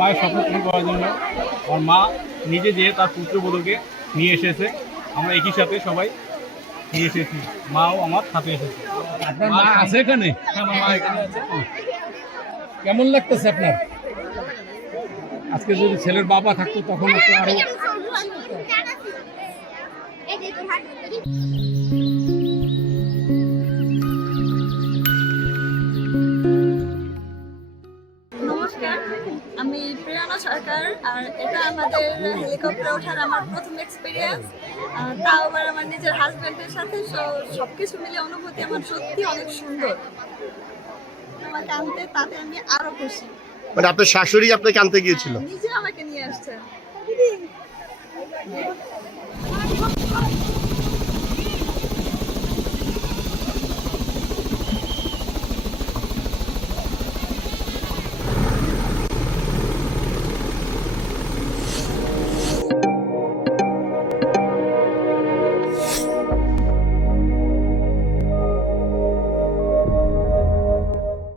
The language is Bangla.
মায়ের স্বপ্ন পূরণ করার জন্য আমার মা নিজে যেয়ে তার পুত্রবধূকে নিয়ে এসেছে। আমরা একই সাথে সবাই নিয়ে এসেছি, মাও আমার সাথে এসেছে। আপনার মা আছে এখানে? হ্যাঁ, আমার মা এখানে আছে। কেমন লাগতেছে আপনার? আজকে যদি ছেলের বাবা থাকতো তখন একটু আরো নমস্কার, আমি প্রিয়ানা সরকার। আর এটা আমাদের হেলিকপ্টারে ওঠার আমার প্রথম এক্সপিরিয়েন্স, তাও আবার আমার নিজের হাজব্যান্ডের সাথে। সবকিছু মিলে অনুভূতি আমার সত্যি অনেক সুন্দর। আমাকে আনতে তাতে আমি আরো খুশি। মানে আপনার শাশুড়ি আপনাকে আনতে গিয়েছিল? নিজে আমাকে নিয়ে আসছে।